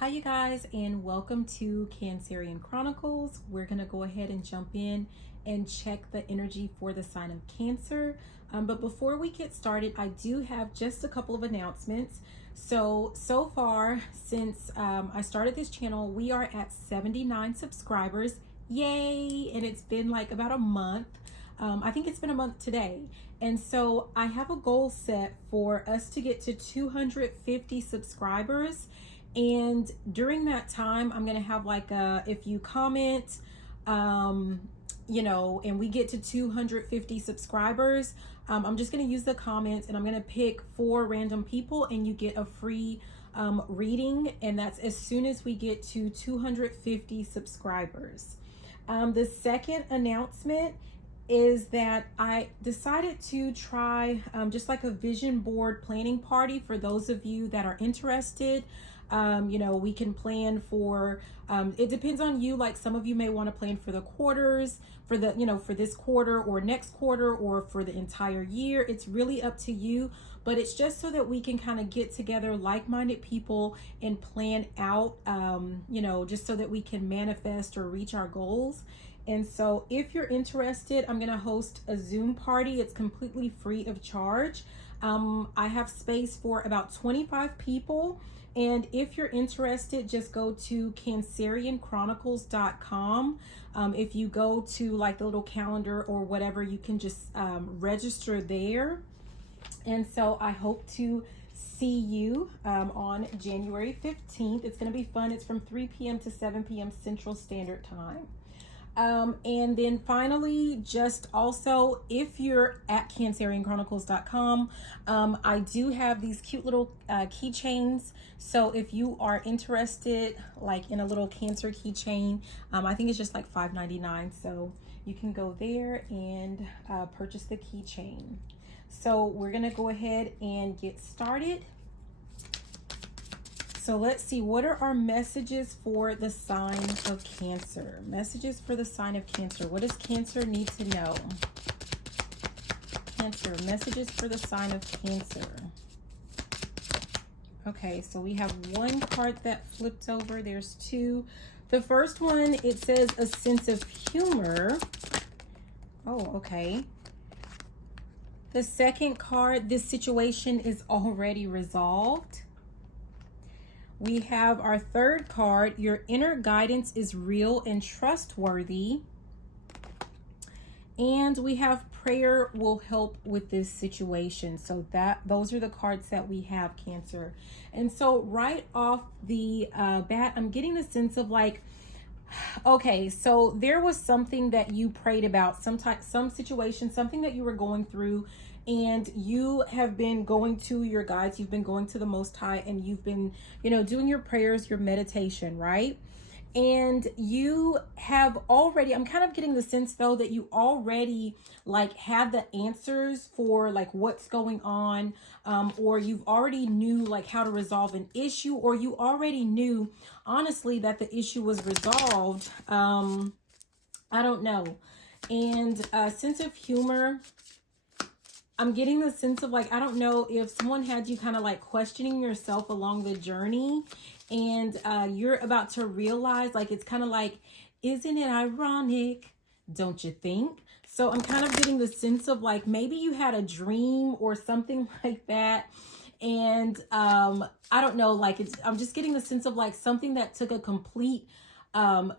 Hi you guys, and welcome to Cancerian Chronicles. We're going to go ahead and jump in and check the energy for the sign of Cancer. But before we get started, I do have just a couple of announcements. So far, since I started this channel, we are at 79 subscribers. Yay! And it's been like about a month. I think it's been a month today. And so I have a goal set for us to get to 250 subscribers. And during that time, I'm going to have like if you comment, and we get to 250 subscribers, I'm just going to use the comments and I'm going to pick 4 random people and you get a free reading. And that's as soon as we get to 250 subscribers. The second announcement is that I decided to try just like a vision board planning party for those of you that are interested. We can plan for, it depends on you. Like some of you may want to plan for the quarters, for this quarter or next quarter or for the entire year. It's really up to you, but it's just so that we can kind of get together like-minded people and plan out, just so that we can manifest or reach our goals. And so if you're interested, I'm going to host a Zoom party. It's completely free of charge. I have space for about 25 people. And if you're interested, just go to cancerianchronicles.com. If you go to like the little calendar or whatever, you can just register there. And so I hope to see you on January 15th. It's going to be fun. It's from 3 p.m. to 7 p.m. Central Standard Time. And then finally, just also, if you're at cancerianchronicles.com, I do have these cute little keychains. So if you are interested, like in a little Cancer keychain, I think it's just like $5.99. So you can go there and purchase the keychain. So we're going to go ahead and get started. So let's see, what are our messages for the sign of Cancer? Messages for the sign of Cancer. What does Cancer need to know? Cancer, messages for the sign of Cancer. Okay, so we have one card that flipped over. There's 2. The first one, it says a sense of humor. Oh, okay. The second card, this situation is already resolved. We have our third card, your inner guidance is real and trustworthy. And we have prayer will help with this situation. So those are the cards that we have, Cancer. And so right off the bat, I'm getting the sense of like, okay, so there was something that you prayed about, some situation, something that you were going through, and you have been going to your guides, you've been going to the Most High, and you've been, doing your prayers, your meditation, right? And you have already, I'm kind of getting the sense though that you already like had the answers for like what's going on, or you've already knew like how to resolve an issue, or you already knew honestly that the issue was resolved. I don't know. And sense of humor, I'm getting the sense of like, I don't know if someone had you kind of like questioning yourself along the journey, and you're about to realize, like, it's kind of like, isn't it ironic? Don't you think? So I'm kind of getting the sense of like, maybe you had a dream or something like that. And I don't know, like I'm just getting the sense of like something that took a complete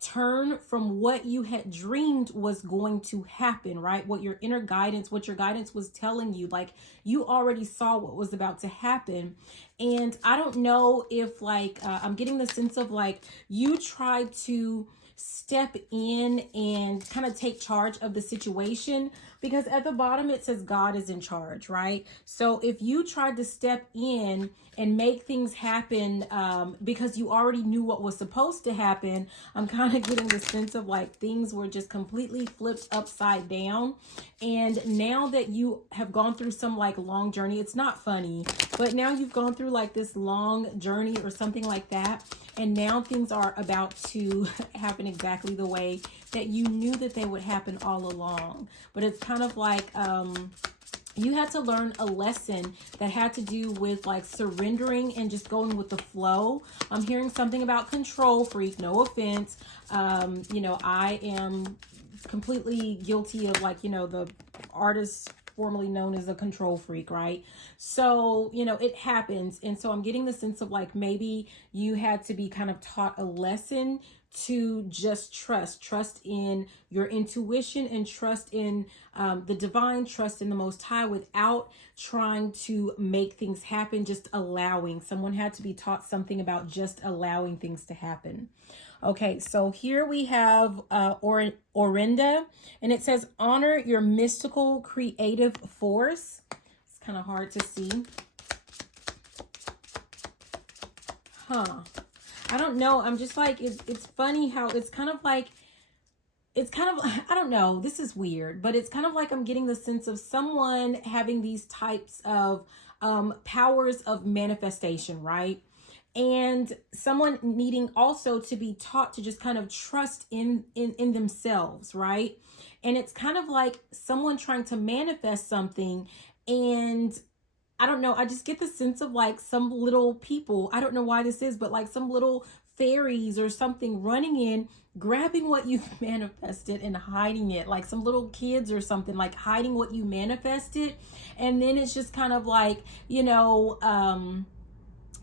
turn from what you had dreamed was going to happen, right? What your inner guidance, what your guidance was telling you, like you already saw what was about to happen. And I don't know if like, I'm getting the sense of like you tried to step in and kind of take charge of the situation, because at the bottom it says God is in charge, right? So if you tried to step in and make things happen because you already knew what was supposed to happen, I'm kind of getting the sense of like things were just completely flipped upside down. And now that you have gone through some like long journey, it's not funny, but now you've gone through like this long journey or something like that. And now things are about to happen exactly the way that you knew that they would happen all along. But it's kind of like, you had to learn a lesson that had to do with like surrendering and just going with the flow. I'm hearing something about control freak, no offense. You know, I am completely guilty of, like, you know, the artist formerly known as a control freak, right? So, you know, it happens. And so I'm getting the sense of like, maybe you had to be kind of taught a lesson to just trust in your intuition, and trust in the divine, trust in the Most High, without trying to make things happen, just allowing. Someone had to be taught something about just allowing things to happen. Okay, so here we have Orinda, and it says, honor your mystical creative force. It's kind of hard to see. I don't know. I'm just like, it's funny how it's kind of like, I don't know, this is weird, but it's kind of like I'm getting the sense of someone having these types of powers of manifestation, right? And someone needing also to be taught to just kind of trust in themselves, right? And it's kind of like someone trying to manifest something, and I don't know, I just get the sense of like some little people, I don't know why this is, but like some little fairies or something running in, grabbing what you've manifested and hiding it, like some little kids or something, like hiding what you manifested. And then it's just kind of like, you know,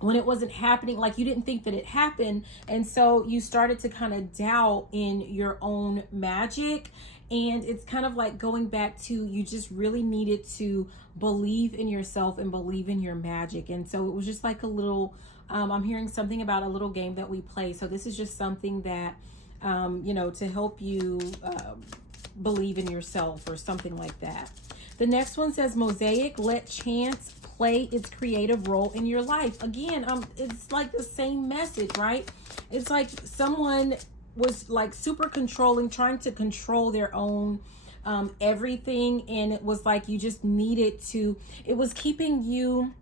when it wasn't happening, like you didn't think that it happened. And so you started to kind of doubt in your own magic. And it's kind of like going back to, you just really needed to believe in yourself and believe in your magic. And so it was just like a little, I'm hearing something about a little game that we play. So this is just something that, you know, to help you believe in yourself or something like that. The next one says, Mosaic, let chance play its creative role in your life. Again, it's like the same message, right? It's like someone was like super controlling, trying to control their own everything. And it was like, you just needed to, it was keeping you,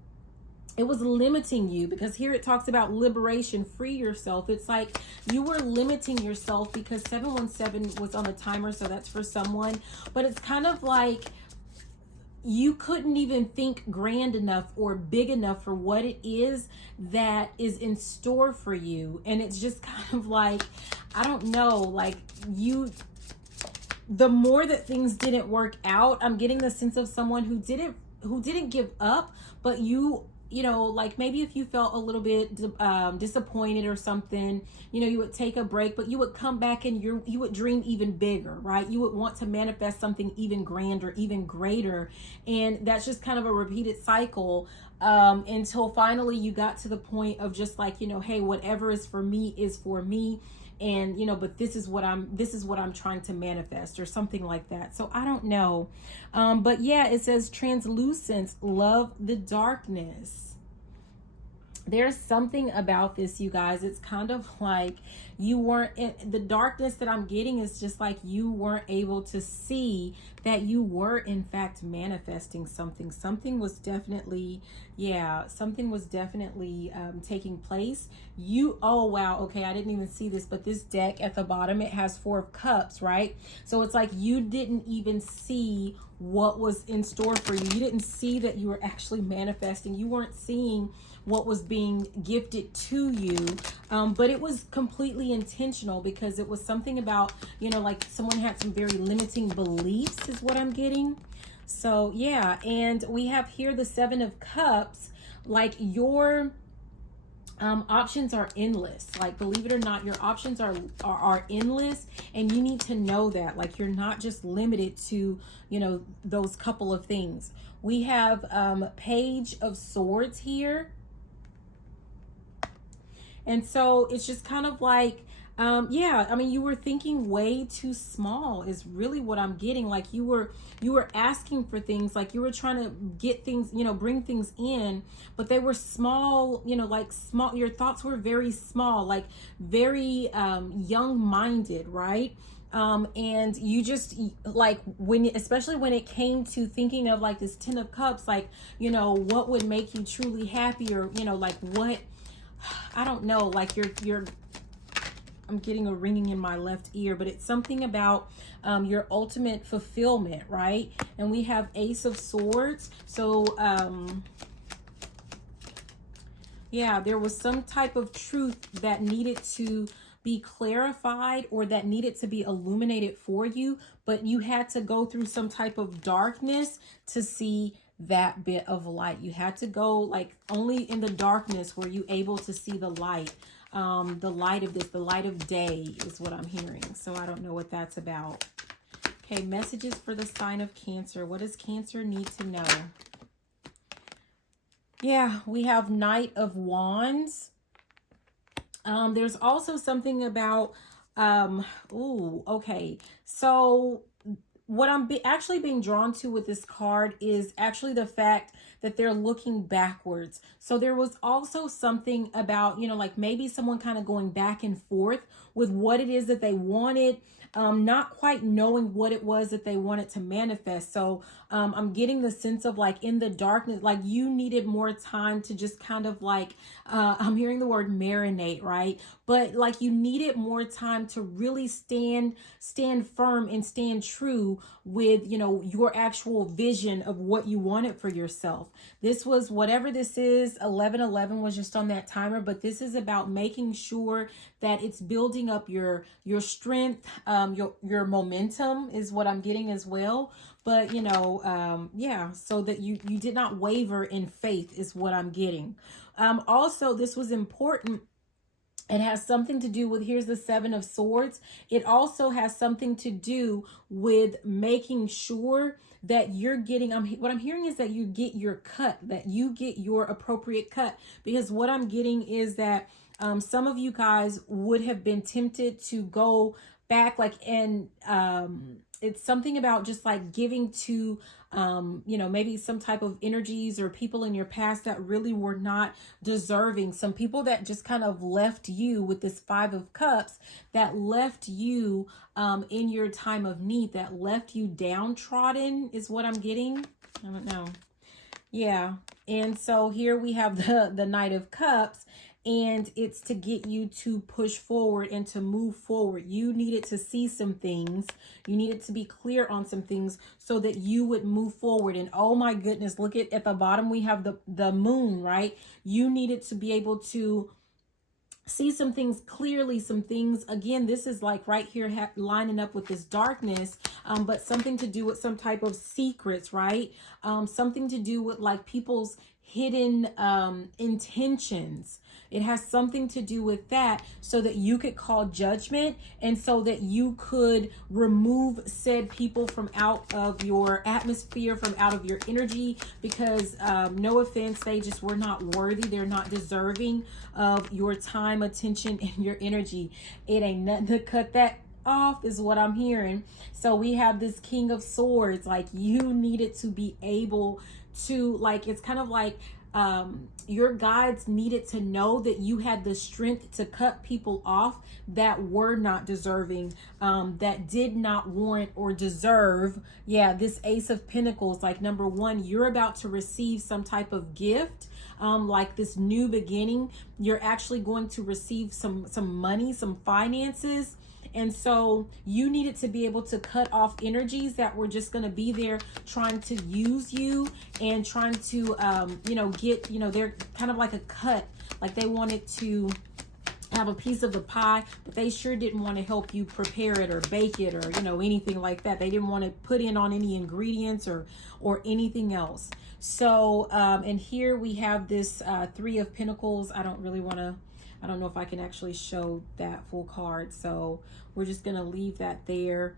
it was limiting you, because here it talks about liberation, free yourself. It's like you were limiting yourself because 717 was on the timer. So that's for someone, but it's kind of like you couldn't even think grand enough or big enough for what it is that is in store for you. And it's just kind of like, I don't know, like the more that things didn't work out, I'm getting the sense of someone who didn't give up, but you know, like maybe if you felt a little bit disappointed or something, you know, you would take a break, but you would come back and you would dream even bigger, right? You would want to manifest something even grander, even greater. And that's just kind of a repeated cycle until finally you got to the point of just like, you know, hey, whatever is for me is for me. And, you know, but this is what I'm trying to manifest or something like that. So I don't know. But yeah, it says translucence, love the darkness. There's something about this, you guys. It's kind of like you weren't the darkness that I'm getting is just like you weren't able to see that you were in fact manifesting something. Something was definitely taking place. Oh wow, okay, I didn't even see this, but this deck at the bottom, it has 4 of cups, right? So it's like you didn't even see what was in store for you. You didn't see that you were actually manifesting. You weren't seeing what was being gifted to you, but it was completely intentional, because it was something about, you know, like someone had some very limiting beliefs is what I'm getting. So yeah, and we have here the 7 of Cups, like your options are endless. Like, believe it or not, your options are endless, and you need to know that. Like, you're not just limited to, you know, those couple of things. We have Page of Swords here. And so it's just kind of like, yeah, I mean, you were thinking way too small is really what I'm getting. Like you were asking for things, like you were trying to get things, you know, bring things in, but they were small, you know, like small, your thoughts were very small, like very young-minded, right? And you just like especially when it came to thinking of like this 10 of Cups, like, you know, what would make you truly happy, or, you know, like what, I don't know, like you're I'm getting a ringing in my left ear, but it's something about your ultimate fulfillment, right? And we have Ace of Swords. So yeah, there was some type of truth that needed to be clarified or that needed to be illuminated for you, but you had to go through some type of darkness to see that bit of light. You had to go, like, only in the darkness were you able to see the light. The light of this, the light of day is what I'm hearing. So I don't know what that's about. Okay, messages for the sign of Cancer. What does Cancer need to know? Yeah, we have Knight of Wands. There's also something about, okay. So what I'm actually being drawn to with this card is actually the fact that they're looking backwards. So there was also something about, you know, like maybe someone kind of going back and forth with what it is that they wanted, not quite knowing what it was that they wanted to manifest. So I'm getting the sense of, like, in the darkness, like you needed more time to just kind of like, I'm hearing the word marinate, right? But like you needed more time to really stand firm and stand true with, you know, your actual vision of what you wanted for yourself. This was, whatever this is, 1111 was just on that timer, but this is about making sure that it's building up your strength, your momentum is what I'm getting as well. But, you know, yeah, so that you did not waver in faith is what I'm getting. Also, this was important. It has something to do with, here's the Seven of Swords. It also has something to do with making sure that you're getting, what I'm hearing is that you get your cut, that you get your appropriate cut. Because what I'm getting is that some of you guys would have been tempted to go back, like, and it's something about just like giving to, you know, maybe some type of energies or people in your past that really were not deserving. Some people that just kind of left you with this Five of Cups, that left you in your time of need, that left you downtrodden is what I'm getting. I don't know. Yeah. And so here we have the Knight of Cups. And it's to get you to push forward and to move forward. You needed to see some things. You needed to be clear on some things so that you would move forward. And oh my goodness, look at the bottom, we have the moon, right? You needed to be able to see some things clearly, some things, again, this is like right here lining up with this darkness, but something to do with some type of secrets, right? Something to do with like people's hidden intentions. It has something to do with that so that you could call judgment and so that you could remove said people from out of your atmosphere, from out of your energy, because no offense, they just were not worthy. They're not deserving of your time, attention, and your energy. It ain't nothing to cut that off is what I'm hearing. So we have this King of Swords, like you needed to be able to, like, it's kind of like your guides needed to know that you had the strength to cut people off that were not deserving, that did not warrant or deserve. Yeah, this Ace of Pentacles, like number one, you're about to receive some type of gift, like this new beginning. You're actually going to receive some money, some finances. And so you needed to be able to cut off energies that were just going to be there trying to use you and trying to, you know, get, you know, they're kind of like a cut, like they wanted to have a piece of the pie, but they sure didn't want to help you prepare it or bake it or, you know, anything like that. They didn't want to put in on any ingredients or anything else. So, and here we have this Three of Pentacles. I don't know if I can actually show that full card, so we're just gonna leave that there.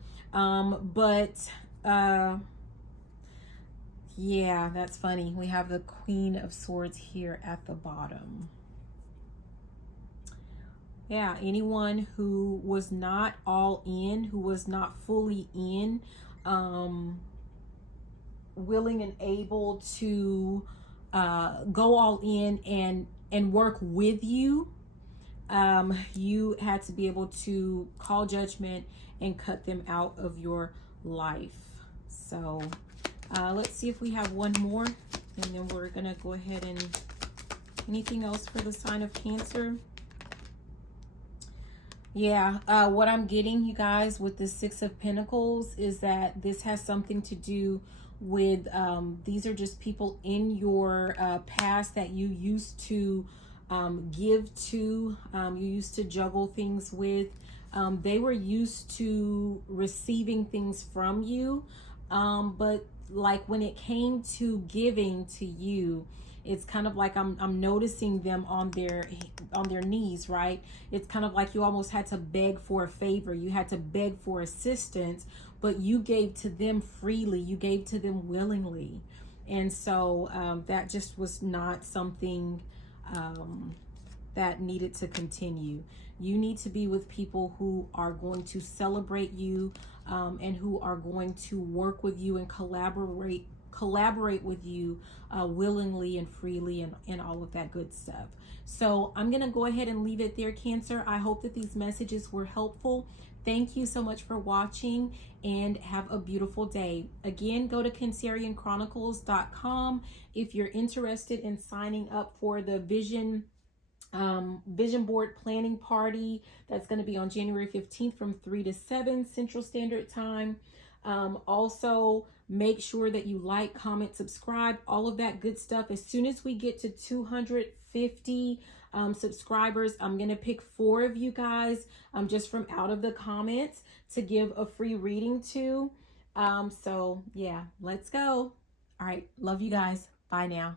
Yeah, that's funny. We have the Queen of Swords here at the bottom. Yeah, anyone who was not all in, who was not fully in, willing and able to go all in and work with you, you had to be able to call judgment and cut them out of your life. So let's see if we have one more, and then we're gonna go ahead and anything else for the sign of Cancer. Yeah, what I'm getting, you guys, with the Six of Pentacles is that this has something to do with, these are just people in your past that you used to give to, you used to juggle things with. They were used to receiving things from you, but like when it came to giving to you, it's kind of like I'm noticing them on their knees, right? It's kind of like you almost had to beg for a favor, you had to beg for assistance, but you gave to them freely, you gave to them willingly. And so that just was not something that needed to continue. You need to be with people who are going to celebrate you, and who are going to work with you and collaborate with you willingly and freely, and all of that good stuff. So I'm going to go ahead and leave it there, Cancer. I hope that these messages were helpful. Thank you so much for watching, and have a beautiful day. Again, go to CancerianChronicles.com if you're interested in signing up for the vision board planning party that's going to be on January 15th from 3 to 7 Central Standard Time. Also, make sure that you like, comment, subscribe, all of that good stuff. As soon as we get to 250 subscribers, I'm going to pick 4 of you guys just from out of the comments to give a free reading to. So yeah, let's go. All right. Love you guys. Bye now.